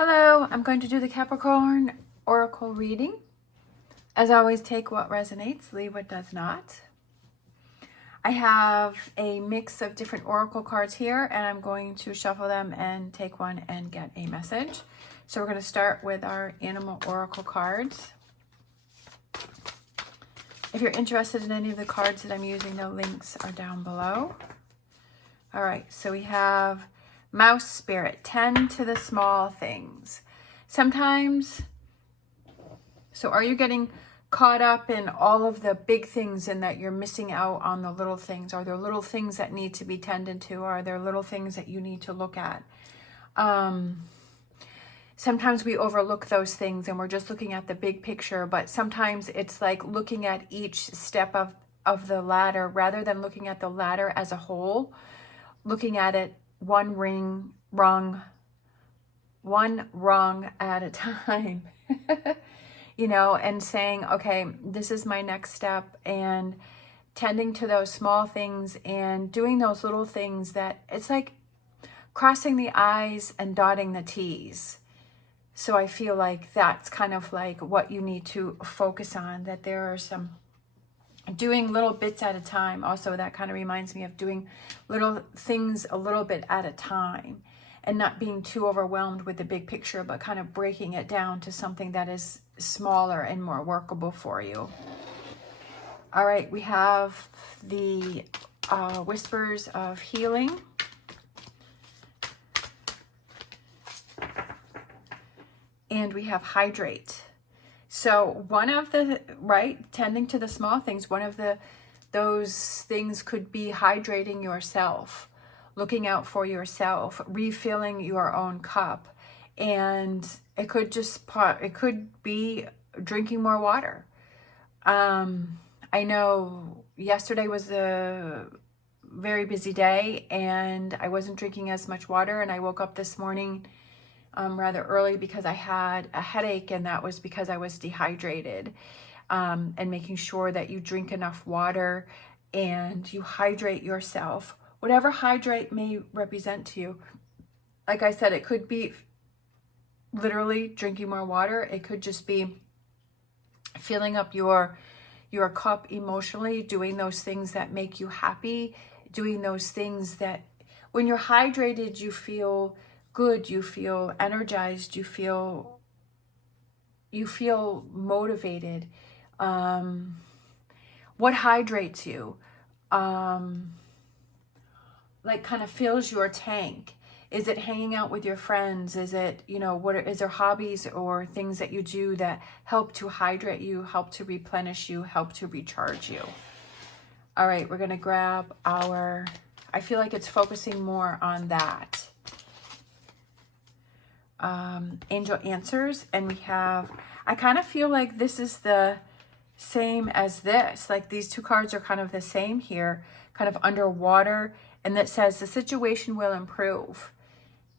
Hello, I'm going to do the Capricorn Oracle reading. As always, take what resonates, leave what does not. I have a mix of different Oracle cards here, and I'm going to shuffle them and take one and get a message. So we're going to start with our Animal Oracle cards. If you're interested in any of the cards that I'm using, the links are down below. All right, so we have Mouse Spirit, tend to the small things. Sometimes, so are you getting caught up in all of the big things and that you're missing out on the little things? Are there little things that need to be tended to? Are there little things that you need to look at? Sometimes we overlook those things and we're just looking at the big picture, but sometimes it's like looking at each step of the ladder rather than looking at the ladder as a whole, looking at it one rung at a time, you know, and saying, okay, this is my next step, and tending to those small things and doing those little things that it's like crossing the I's and dotting the T's. So I feel like that's kind of like what you need to focus on, that there are some doing little bits at a time. Also, that kind of reminds me of doing little things a little bit at a time and not being too overwhelmed with the big picture, but kind of breaking it down to something that is smaller and more workable for you. All right, we have the Whispers of Healing. And we have Hydrate. So one of the, tending to the small things, one of those things could be hydrating yourself, looking out for yourself, refilling your own cup. And it could be drinking more water. I know yesterday was a very busy day and I wasn't drinking as much water, and I woke up this morning rather early because I had a headache, and that was because I was dehydrated. And making sure that you drink enough water and you hydrate yourself, whatever hydrate may represent to you. Like I said, it could be literally drinking more water. It could just be filling up your cup emotionally, doing those things that make you happy, doing those things that when you're hydrated, you feel good, you feel energized, you feel motivated. What hydrates you? Like kind of fills your tank. Is it hanging out with your friends? Is it, is there hobbies or things that you do that help to hydrate you, help to replenish you, help to recharge you? All right, we're going to grab I feel like it's focusing more on that. Angel Answers, and we have, I kind of feel like this is the same as this, like these two cards are kind of the same here, kind of underwater, and that says the situation will improve.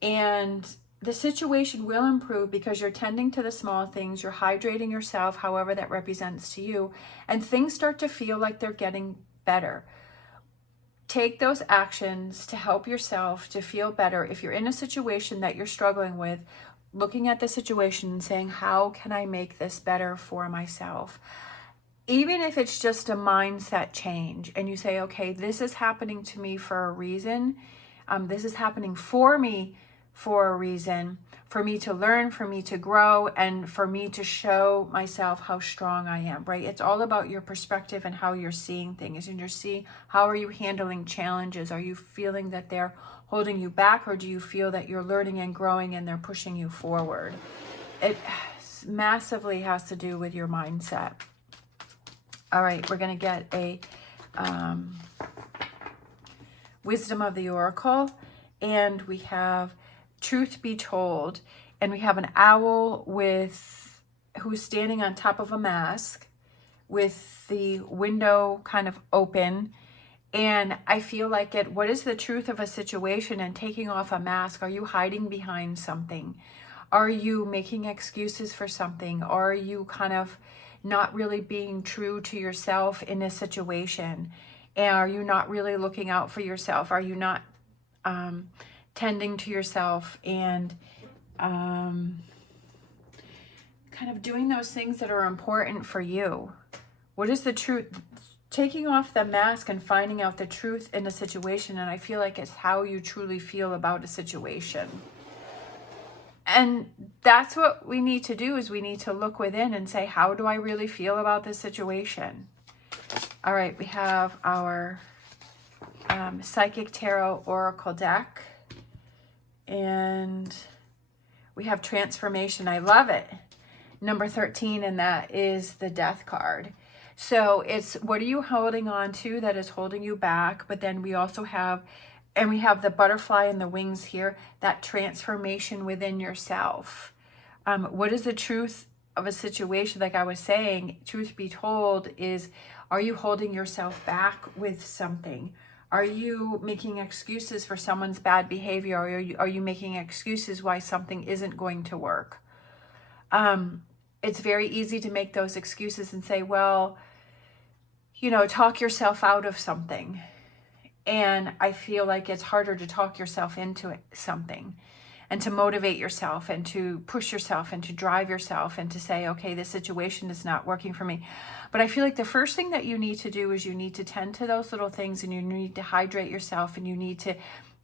And the situation will improve because you're tending to the small things, you're hydrating yourself, however that represents to you, and things start to feel like they're getting better. Take those actions to help yourself to feel better. If you're in a situation that you're struggling with, looking at the situation and saying, how can I make this better for myself? Even if it's just a mindset change and you say, okay, this is happening to me for a reason. This is happening for me for a reason, for me to learn, for me to grow, and for me to show myself how strong I am, right? It's all about your perspective and how you're seeing things. And you're seeing, how are you handling challenges? Are you feeling that they're holding you back, or do you feel that you're learning and growing and they're pushing you forward? It massively has to do with your mindset. All right, we're going to get a Wisdom of the Oracle, and we have Truth Be Told, and we have an owl who's standing on top of a mask with the window kind of open. And I feel like what is the truth of a situation? And taking off a mask, are you hiding behind something? Are you making excuses for something? Are you kind of not really being true to yourself in a situation? And are you not really looking out for yourself? Are you not tending to yourself and kind of doing those things that are important for you. What is the truth? Taking off the mask and finding out the truth in a situation. And I feel like it's how you truly feel about a situation. And that's what we need to do, is we need to look within and say, how do I really feel about this situation? All right, we have our Psychic Tarot Oracle deck. And we have Transformation. I love it. Number 13, and that is the Death card. So it's, what are you holding on to that is holding you back? But then we also have, and we have the butterfly and the wings here, that transformation within yourself. What is the truth of a situation? Like I was saying, truth be told is, are you holding yourself back with something? Are you making excuses for someone's bad behavior? Or are you making excuses why something isn't going to work? It's very easy to make those excuses and say, well, you know, talk yourself out of something. And I feel like it's harder to talk yourself into something, and to motivate yourself, and to push yourself, and to drive yourself, and to say, okay, this situation is not working for me. But I feel like the first thing that you need to do is you need to tend to those little things, and you need to hydrate yourself, and you need to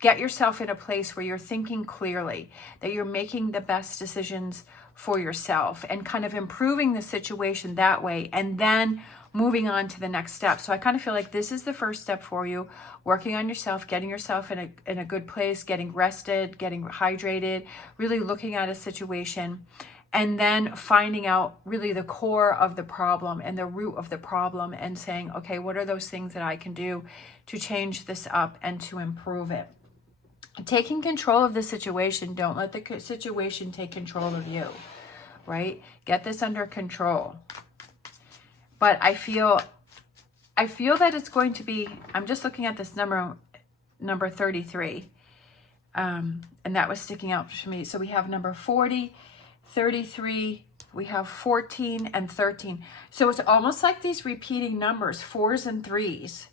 get yourself in a place where you're thinking clearly, that you're making the best decisions for yourself, and kind of improving the situation that way, and then moving on to the next step. So I kind of feel like this is the first step for you, working on yourself, getting yourself in a good place, getting rested, getting hydrated, really looking at a situation, and then finding out really the core of the problem and the root of the problem, and saying, okay, what are those things that I can do to change this up and to improve it? Taking control of the situation. Don't let the situation take control of you, right? Get this under control. But I feel that it's going to be, I'm just looking at this number 33, and that was sticking out to me. So we have number 40, 33, we have 14 and 13. So it's almost like these repeating numbers, 4s and 3s.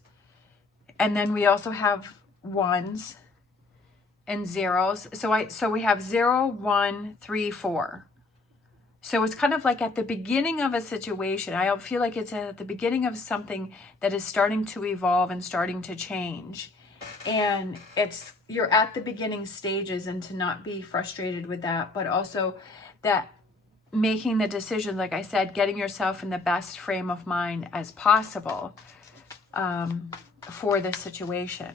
And then we also have 1s and 0s. So we have 0, 1, 3, 4. So it's kind of like at the beginning of a situation. I feel like it's at the beginning of something that is starting to evolve and starting to change. And you're at the beginning stages, and to not be frustrated with that, but also that making the decision, like I said, getting yourself in the best frame of mind as possible for this situation.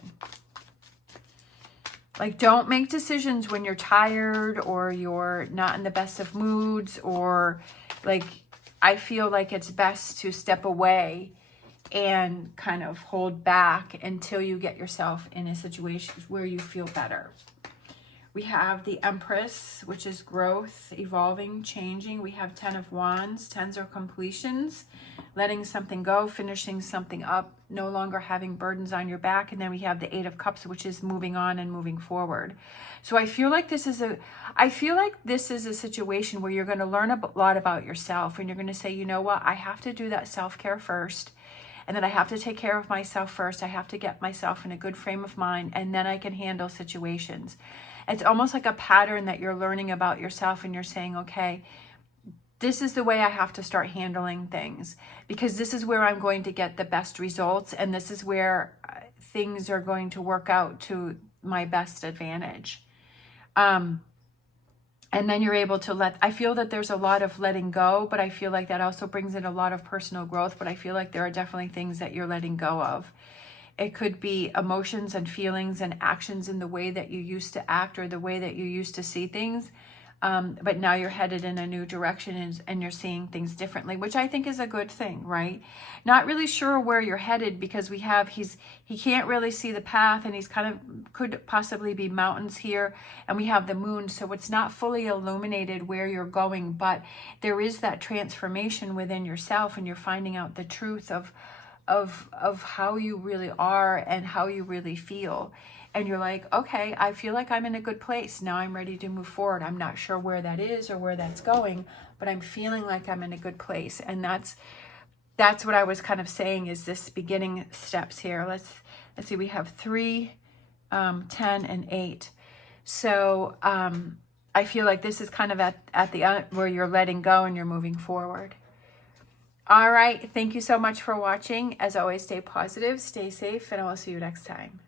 Like, don't make decisions when you're tired or you're not in the best of moods, or like, I feel like it's best to step away and kind of hold back until you get yourself in a situation where you feel better. We have the Empress, which is growth, evolving, changing. We have 10 of Wands. 10s are completions, letting something go, finishing something up, no longer having burdens on your back. And then we have the 8 of Cups, which is moving on and moving forward. So I feel like this is a situation where you're going to learn a lot about yourself, and you're going to say, you know what, I have to do that self-care first. And then I have to take care of myself first. I have to get myself in a good frame of mind, and then I can handle situations. It's almost like a pattern that you're learning about yourself, and you're saying, okay, this is the way I have to start handling things, because this is where I'm going to get the best results, and this is where things are going to work out to my best advantage. And then you're able to I feel that there's a lot of letting go, but I feel like that also brings in a lot of personal growth. But I feel like there are definitely things that you're letting go of. It could be emotions and feelings and actions in the way that you used to act, or the way that you used to see things. But now you're headed in a new direction, and you're seeing things differently, which I think is a good thing, right? Not really sure where you're headed, because we have, he can't really see the path, and he's could possibly be mountains here, and we have the moon, so it's not fully illuminated where you're going, but there is that transformation within yourself, and you're finding out the truth of how you really are and how you really feel. And you're like, okay, I feel like I'm in a good place. Now I'm ready to move forward. I'm not sure where that is or where that's going, but I'm feeling like I'm in a good place. And that's what I was kind of saying, is this beginning steps here. Let's see, we have 3, 10, and 8. So I feel like this is kind of at the end where you're letting go and you're moving forward. All right. Thank you so much for watching. As always, stay positive, stay safe, and I will see you next time.